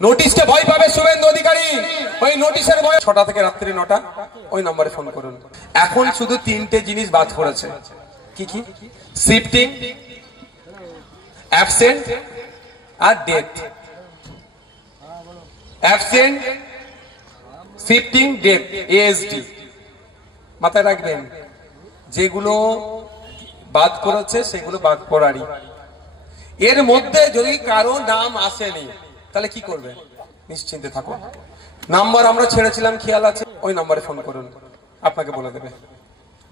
নোটিশকে ভয় পাবে শুভেন্দু অধিকারী। ওই নোটিশের ভয় 6টা থেকে রাত্রি 9টা ওই নম্বরে ফোন করুন। এখন শুধু 3টে জিনিস বাদ পড়েছে। কি কি? শিফটিং, অ্যাবসেন্ট আর death. Absent, shifting, death, ASD মাথায় রাখবেন। যেগুলো বাদ করেছে সেগুলো বাদ করারই। এর মধ্যে যদি কারো নাম আসেনি তাহলে কি করবে? নিশ্চিন্তে থাকুন। নাম্বার আমরা ছেড়েছিলাম, খেয়াল আছে? ওই নম্বরে ফোন করুন, আপনাকে বলে দেবে।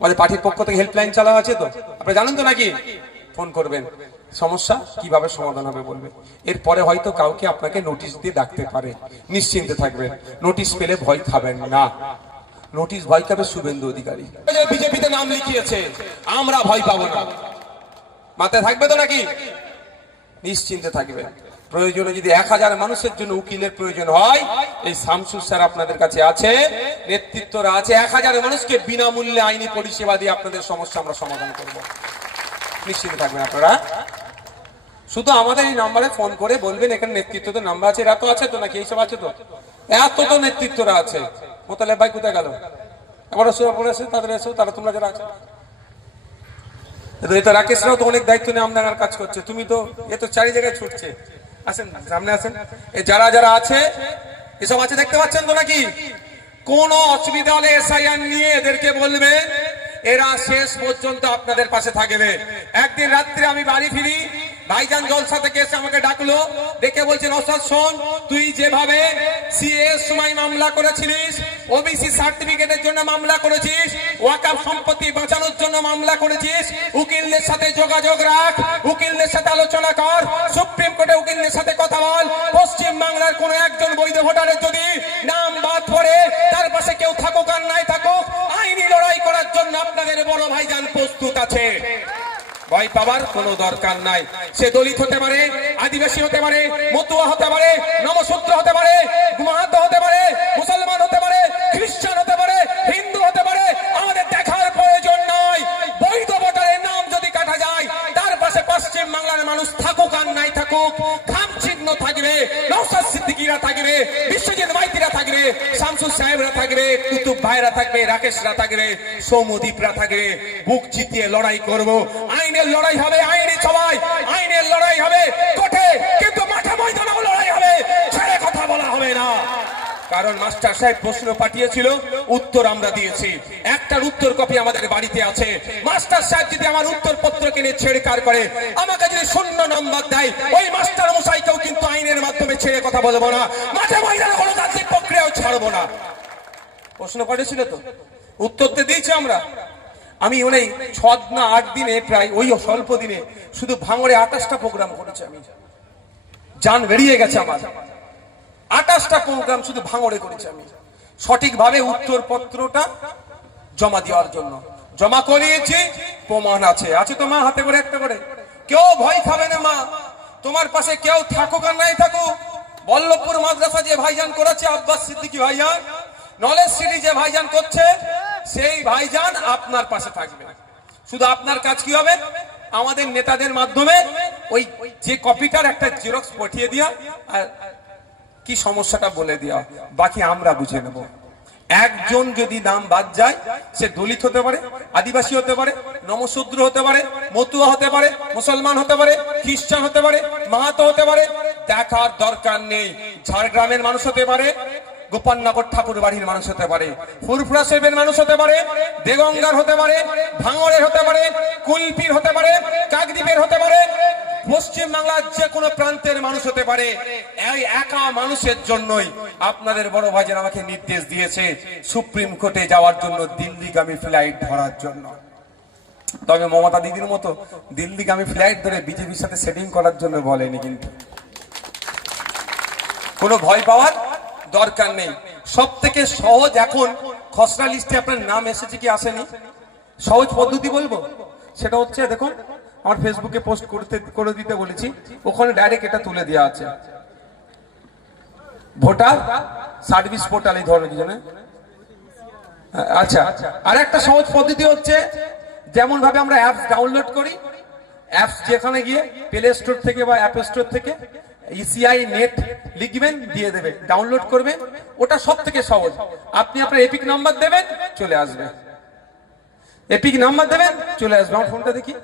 আমাদের পার্টির পক্ষ থেকে হেল্পলাইন চালা আছে, তো আপনি জানেন তো নাকি? ফোন করবেন, সমস্যা কিভাবে সমাধান হবে বলবে। এরপরে হয়তো কাউকে আপনাকে নোটিশ দিয়ে ডাকতে পারে, নিশ্চিন্তে থাকবেন। নোটিশ পেলে ভয় খাবেন না। নোটিশ ভয় খাবে শুভেন্দু অধিকারী। বিজেপিতে নাম লিখিয়েছে, আমরা ভয় পাবো না। মাথায় থাকবে তো নাকি? নিশ্চিন্তে থাকবে। প্রয়োজনে যদি 1000 মানুষের জন্য উকিলের প্রয়োজন হয়, এই শামসুর স্যার আপনাদের কাছে আছে, নেতৃত্বরা আছে। 1000 মানুষকে বিনামূল্যে আইনি পরিষেবা দিয়ে আপনাদের সমস্যা আমরা সমাধান করব। নিশ্চিন্তে থাকবেন আপনারা। শুধু আমাদের এই নাম্বারে ফোন করে বলবেন এখানে নেতৃত্ব তো নাম্বার আছে, এত আছে তো নাকি? এইসব আছে তো, এত তো নেতৃত্বরা আছে। মোতালেব ভাই কোথায় গেল? আবার পরে এসে তাদের এসো, তারা তোমরা যারা আছে। রাকেশরাও তো অনেক দায়িত্ব নিয়ে আপনার কাজ করছে। তুমি তো এ তো চারি জায়গায় ছুটছে। আসেন সামনে আসেন। যারা যারা আছে এসব আছে, দেখতে পাচ্ছেন তো নাকি? কোন অসুবিধা হলে এসআইআর নিয়ে এদেরকে বলবে, এরা শেষ পর্যন্ত আপনাদের পাশে থাকবে। একদিন রাত্রে আমি বাড়ি ফিরি, ভাইজান জলসা থেকে এসে আমাকে ডাকলো, ডেকে বলছেন অসাদ শোন, তুই যেভাবে সিএ সময় মামলা করেছিলিস, ওবিসি সার্টিফিকেটের জন্য মামলা করেছিস, ওয়াকফ সম্পত্তি বাঁচানোর জন্য মামলা করেছিস, উকিলদের সাথে যোগাযোগ রাখ, উকিলদের সাথে আলোচনা কর, সুপ্রিম কোর্টে উকিলদের সাথে কথা বল। পশ্চিম বাংলার কোন একজন বৈধ ভোটারের যদি নাম বাদ পড়ে, তার পাশে কেউ থাকুক আর নাই থাকুক, আইনি লড়াই করার জন্য আপনাদের বড় ভাইজান প্রস্তুত আছে। ভয় পাওয়ার কোনো দরকার নাই। সে দলিত হতে পারে, আদিবাসী হতে পারে, মতুয়া হতে পারে, নমশূদ্র হতে পারে, মাহাতো হতে পারে, মুসলমান হতে পারে, খ্রিস্টান হতে পারে, হিন্দু হতে পারে। আমাদের দেখার প্রয়োজন নয়। বৈধ ভোটারের নাম যদি কাটা যায়, তার পাশে পশ্চিম বাংলার মানুষ থাকুক আর নাই থাকুক, খাম চিহ্ন থাকবে, নওশাদ সিদ্দিকীরা থাকবে, বিশ্বজিৎ মাইতিরা থাকবে, শামসুর সাহেবরা থাকবে, কুতুব ভাইরা থাকবে, রাকেশরা থাকবে, সৌমদীপরা থাকবে। বুক চিতিয়ে লড়াই করব। আইনের লড়াই হবে, আইনি সবাই আইনের লড়াই হবে কোর্টে, কিন্তু মাঠে ময়দানেও লড়াই হবে, ছেড়ে কথা বলা হবে না। কারণ মাস্টার সাহেব প্রশ্ন পাঠিয়েছিল, উত্তর আমরা দিয়েছি। একটার উত্তর কপি আমাদের বাড়িতে আছে। মাস্টার সাহেব যদি আমার উত্তর পত্রকে নিয়ে ছেড়কার করে, আমাকে যদি 0 নম্বর দেয়, ওই মাস্টার মশাইকেও কিন্তু আইনের মাধ্যমে ছেড়ে কথা বলবো না, মাঠে ময়দানে গণতান্ত্রিক প্রক্রিয়াও ছাড়বো না। প্রশ্ন পাঠিয়েছিল তো, উত্তর তো দিয়েছি আমরা। আমি ওই 6 না 8 দিনে, প্রায় ওই স্বল্প দিনে শুধু ভাঙড়ে 28টা প্রোগ্রাম করেছি। আমি জান বেরিয়ে গেছে আমার। 28টা প্রোগ্রাম শুধু ভাঙড়ে করেছি আমি, সঠিকভাবে উত্তর পত্রটা জমা দেওয়ার জন্য। জমা করিয়েছি, প্রমাণ আছে। আছে তো মা, হাতে করে একটা করে। কেউ ভয় খাবে না মা, তোমার পাশে কেউ থাকুক আর নাই থাকুক। বল্লভপুর মাদ্রাসা যে ভাইজান করেছে আব্বাস সিদ্দিকী ভাইজান, নলেজ সিটি যে ভাইজান করছে, সেই ভাইজান আপনার পাশে থাকবে। শুধু আপনার কাজ কি হবে? আমাদের নেতাদের মাধ্যমে ওই যে কপিটার একটা জেরক্স পাঠিয়ে দিয়া আর কি সমস্যাটা বলে দেওয়া, বাকি আমরা বুঝে নেব। একজন যদি নাম বাদ যায়, সে দলিত হতে পারে, আদিবাসী হতে পারে, নমশূদ্র হতে পারে, মতুয়া হতে পারে, মুসলমান হতে পারে, খ্রিস্টান হতে পারে, মাহাতো হতে পারে, দেখার দরকার নেই। ঝাড়গ্রামের মানুষ হতে পারে, গোপালনগর ঠাকুর বাড়ির মানুষ হতে পারে, ফুরফুরা সাহেবের মানুষ হতে পারে, দেগঙ্গার হতে পারে, ভাঙড়ের হতে পারে, কুলপির হতে পারে, কাকদ্বীপের হতে পারে, পশ্চিম বাংলার যে কোনো প্রান্তের মানুষ হতে পারে। এই একা মানুষের জন্যই আপনাদের বড় ভাইজান আমাকে নির্দেশ দিয়েছে সুপ্রিম কোর্টে যাওয়ার জন্য, দিল্লিগামী ফ্লাইট ধরার জন্য। তবে মমতা দিদির মতো দিল্লিগামী ফ্লাইট ধরে বিজেপির সাথে সেটিং করার জন্য বলেনি। কিন্তু কোনো ভয় পাওয়ার দরকার নেই। সব থেকে সহজ, এখন খসড়া লিস্টে আপনার নাম এসেছে কি আসেনি, সহজ পদ্ধতি বলবো। সেটা হচ্ছে, দেখুন আমার ফেসবুকে পোস্ট করে দিতে বলেছি, ওখানে ডাইরেক্ট এটা তুলে দেওয়া আছে। ভোটার সার্ভিস পোর্টাল, এই ধরনের কিছু না। আচ্ছা, আর একটা সহজ পদ্ধতি হচ্ছে, যেমন ভাবে আমরা অ্যাপস ডাউনলোড করি, অ্যাপস যেখানে গিয়ে প্লে স্টোর থেকে বা অ্যাপ স্টোর থেকে ইসিআই নেট লিখবেন, দিয়ে দেবে, ডাউনলোড করবেন। ওটা সব থেকে সহজ। আপনি আপনার এপিক নাম্বার দেবেন, চলে আসবে। এপিক নাম্বার দেবেন, চলে আসবে। আমার ফোনটা দেখি।